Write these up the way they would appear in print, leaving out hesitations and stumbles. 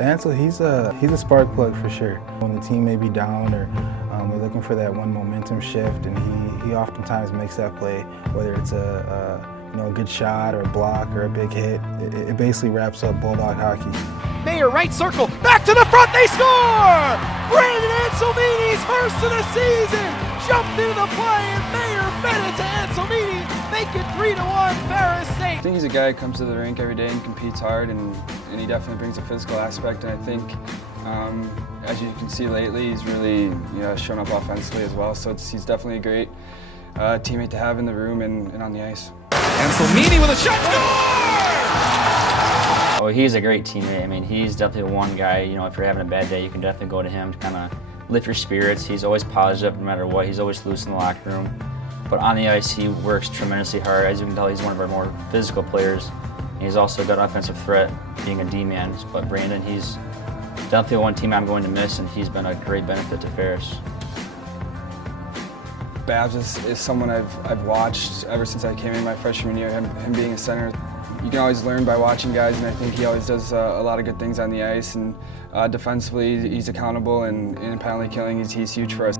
Ansel, he's a spark plug for sure. When the team may be down or we're looking for that one momentum shift, and he oftentimes makes that play, whether it's a good shot or a block or a big hit. It basically wraps up Bulldog hockey. Mayer right circle, back to the front, they score! Brandon Anselmini's first of the season! Jumped into the play and Mayer fed it to Anselmini, make it 3-1 Ferris State. I think he's a guy who comes to the rink every day and competes hard, and he definitely brings a physical aspect, and I think as you can see lately, he's really shown up offensively as well, so he's definitely a great teammate to have in the room and on the ice. Anselmini with a shot, score! Oh, he's a great teammate. I mean, he's definitely one guy, if you're having a bad day, you can definitely go to him to kind of lift your spirits. He's always positive no matter what. He's always loose in the locker room. But on the ice, he works tremendously hard. As you can tell, he's one of our more physical players. And he's also a good offensive threat, being a D-man. But Brandon, he's definitely one team I'm going to miss, and he's been a great benefit to Ferris. Babs is someone I've watched ever since I came in my freshman year, him being a center. You can always learn by watching guys, and I think he always does a lot of good things on the ice, and defensively he's accountable, and in penalty killing he's huge for us.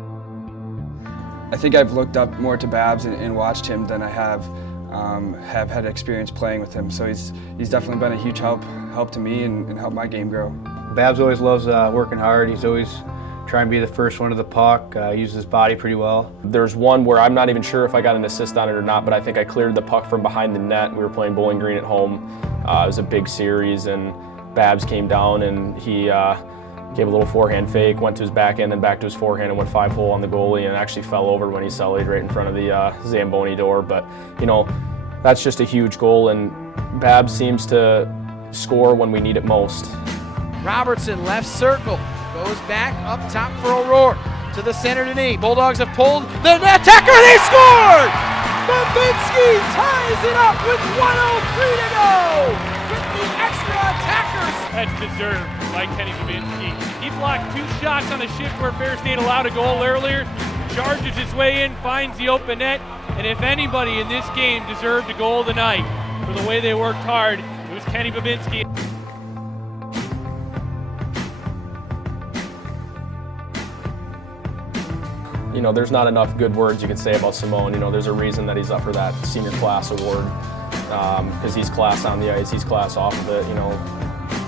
I think I've looked up more to Babs and watched him than I have had experience playing with him, so he's definitely been a huge help to me and helped my game grow. Babs always loves working hard. He's always trying to be the first one to the puck, uses his body pretty well. There's one where I'm not even sure if I got an assist on it or not, but I think I cleared the puck from behind the net. We were playing Bowling Green at home. It was a big series, and Babs came down and he gave a little forehand fake, went to his backhand, then back to his forehand, and went 5-hole on the goalie, and actually fell over when he sallied right in front of the Zamboni door. But that's just a huge goal, and Babs seems to score when we need it most. Robertson left circle, goes back up top for O'Rourke, to the center to knee. Bulldogs have pulled the attacker, and they scored! Babinski ties it up with 1:03 to go! With the extra attackers! That's deserved by Kenny Babinski. He blocked 2 shots on a shift where Ferris State allowed a goal earlier, charges his way in, finds the open net, and if anybody in this game deserved a goal tonight for the way they worked hard, it was Kenny Babinski. There's not enough good words you can say about Simone. There's a reason that he's up for that senior class award, because he's class on the ice, he's class off of it,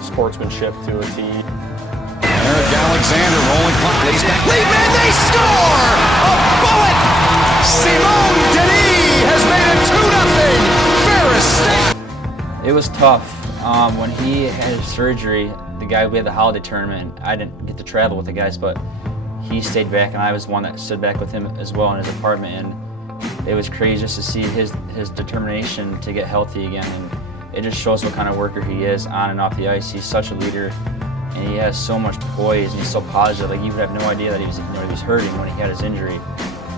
sportsmanship to a T. Eric Alexander rolling clock. He's back. Leadman, they score! A bullet! Simone Denis has made it 2-0. Ferris State. It was tough. When he had his surgery, we had the holiday tournament. I didn't get to travel with the guys, but he stayed back, and I was the one that stood back with him as well in his apartment, and it was crazy just to see his determination to get healthy again, and it just shows what kind of worker he is on and off the ice. He's such a leader, and he has so much poise, and he's so positive. Like, you would have no idea that he was hurting when he had his injury.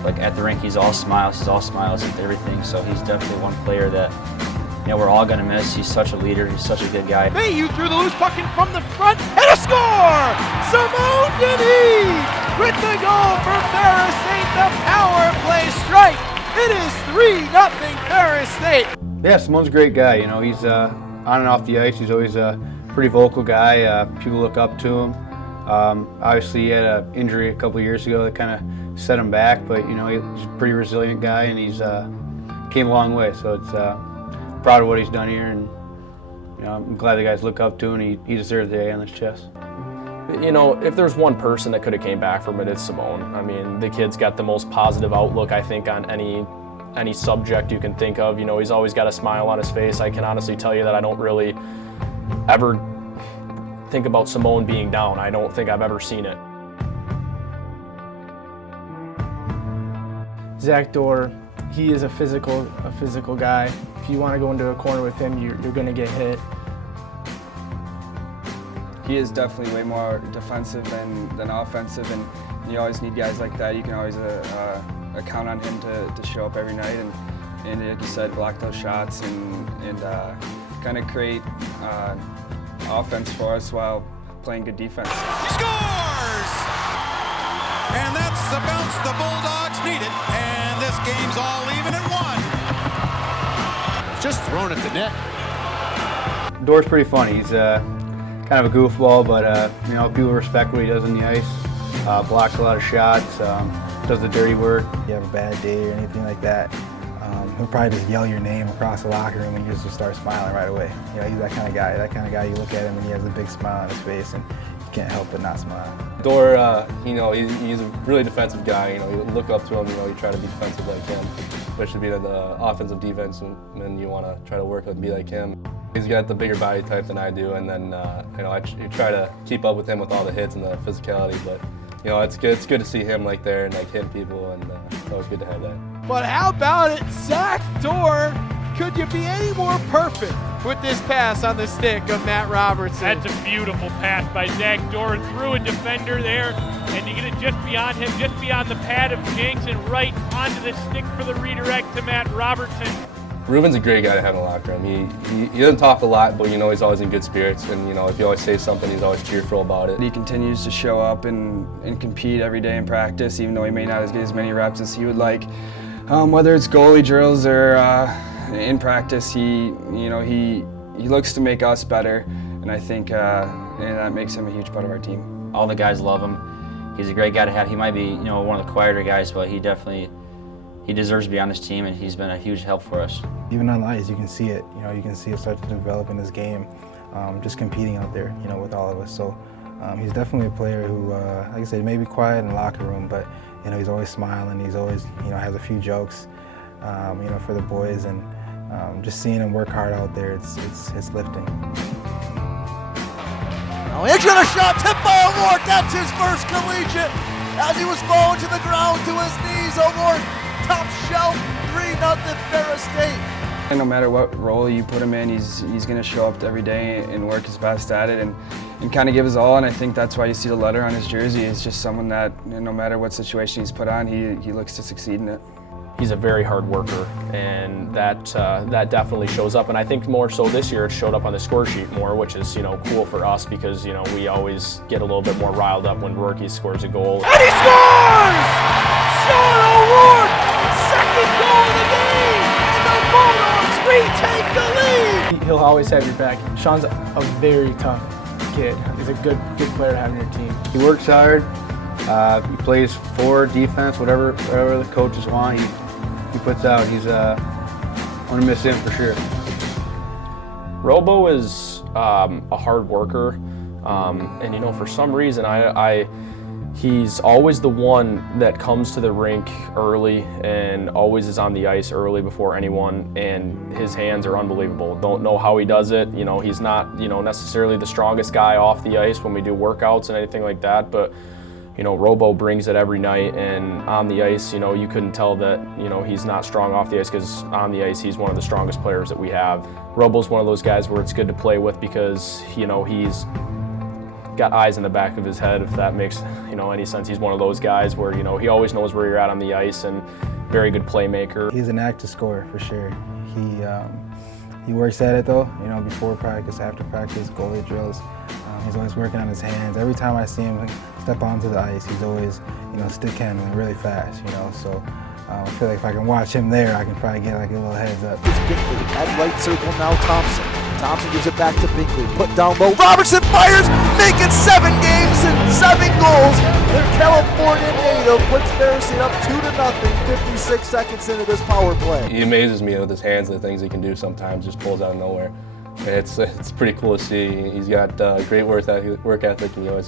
Like, at the rink, he's all smiles with everything, so he's definitely one player that we're all going to miss. He's such a leader. He's such a good guy. Mayhew threw the loose puck in from the front, and a score! Simone Denis with the goal for Ferris State, the power play strike. It is 3-0 Ferris State. Yeah, Simone's a great guy. He's on and off the ice. He's always a pretty vocal guy. People look up to him. Obviously, he had an injury a couple years ago that kind of set him back, but he's a pretty resilient guy, and he's came a long way. So it's proud of what he's done here, and I'm glad the guys look up to him. And he deserves the A on his chest. If there's one person that could have came back from it, it's Simone. I mean, the kid's got the most positive outlook, I think, on any subject you can think of. He's always got a smile on his face. I can honestly tell you that I don't really ever think about Simone being down. I don't think I've ever seen it. Zach Dorr, he is a physical guy. If you want to go into a corner with him, you're going to get hit. He is definitely way more defensive than offensive, and you always need guys like that. You can always count on him to show up every night and like you said, block those shots and kind of create offense for us while playing good defense. He scores! And that's the bounce the Bulldogs needed, and this game's all even at 1. Just thrown at the net. Dorr's pretty funny. He's kind of a goofball, but you know, people respect what he does on the ice. Blocks a lot of shots, does the dirty work. If you have a bad day or anything like that, he'll probably just yell your name across the locker room and you just start smiling right away. You know, he's that kind of guy. That kind of guy, you look at him and he has a big smile on his face and you can't help but not smile. Dor, you know, he's a really defensive guy. You know, you look up to him, you know, you try to be defensive like him, especially being the offensive defense, and then you want to try to work and be like him. He's got the bigger body type than I do, and then, you know, you try to keep up with him with all the hits and the physicality, but, you know, it's good to see him like there and like hitting people, and it's always good to have that. But how about it, Zach Dor? Could you be any more perfect with this pass on the stick of Matt Robertson? That's a beautiful pass by Zach Dor through a defender there, and you get it just beyond him, just beyond the pad of Jenks, and right onto the stick for the redirect to Matt Robertson. Ruben's a great guy to have in the locker room. He doesn't talk a lot, but you know he's always in good spirits, and you know if you always say something, he's always cheerful about it. He continues to show up and compete every day in practice, even though he may not get as many reps as he would like. Whether it's goalie drills or in practice, he looks to make us better, and I think that makes him a huge part of our team. All the guys love him. He's a great guy to have. He might be, you know, one of the quieter guys, but he deserves to be on this team, and he's been a huge help for us. Even on the ice, you can see it. You know, you can see it start to develop in his game, just competing out there, you know, with all of us. So he's definitely a player who, like I said, may be quiet in the locker room, but you know, he's always smiling. He's always, you know, has a few jokes, you know, for the boys, and just seeing him work hard out there, it's lifting. Now here's a shot, tipped by O'Rourke. That's his first collegiate. As he was falling to the ground to his knees, O'Rourke, top shelf, 3-0 Ferris State. And no matter what role you put him in, he's going to show up every day and work his best at it and kind of give his all. And I think that's why you see the letter on his jersey. It's just someone that, no matter what situation he's put on, he looks to succeed in it. He's a very hard worker, and that definitely shows up. And I think more so this year it showed up on the score sheet more, which is, you know, cool for us because, you know, we always get a little bit more riled up when rookie scores a goal. And he scores! Sean O'Rourke, second goal of the game, and the Bulldogs retake the lead. He'll always have your back. Sean's a very tough kid. He's a good player to have on your team. He works hard. He plays forward, defense, whatever the coaches want. He puts out. He's I'm gonna miss him for sure. Robo is a hard worker, and you know, for some reason, he's always the one that comes to the rink early and always is on the ice early before anyone, and his hands are unbelievable. Don't know how he does it. You know, he's not, you know, necessarily the strongest guy off the ice when we do workouts and anything like that, but you know, Robo brings it every night, and on the ice, you know, you couldn't tell that, you know, he's not strong off the ice, because on the ice, he's one of the strongest players that we have. Robo's one of those guys where it's good to play with because, you know, he's got eyes in the back of his head, if that makes, you know, any sense. He's one of those guys where, you know, he always knows where you're at on the ice, and very good playmaker. He's an active scorer for sure. He works at it though, you know, before practice, after practice, goalie drills. He's always working on his hands. Every time I see him step onto the ice, he's always, you know, stick handling really fast, you know. So I feel like if I can watch him there, I can probably get like a little heads up. It's Binkley at right circle now. Thompson. Thompson gives it back to Binkley. Put down low. Robertson fires, making 7 games and 7 goals. Their California native puts Ferris up 2-0. 56 seconds into this power play. He amazes me with his hands and the things he can do sometimes, just pulls out of nowhere. It's pretty cool to see. He's got great work ethic, and you know,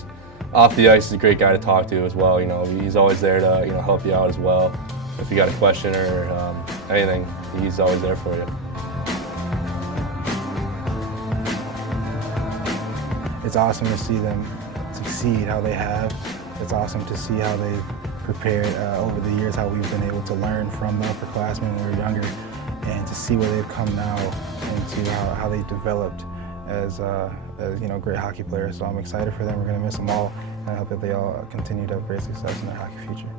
off the ice, he's a great guy to talk to as well. You know, he's always there to, you know, help you out as well. If you got a question or anything, he's always there for you. It's awesome to see them succeed how they have. It's awesome to see how they've prepared over the years, how we've been able to learn from the upperclassmen when we were younger, and to see where they've come now and to how they developed as you know, great hockey players. So I'm excited for them. We're going to miss them all, and I hope that they all continue to have great success in their hockey future.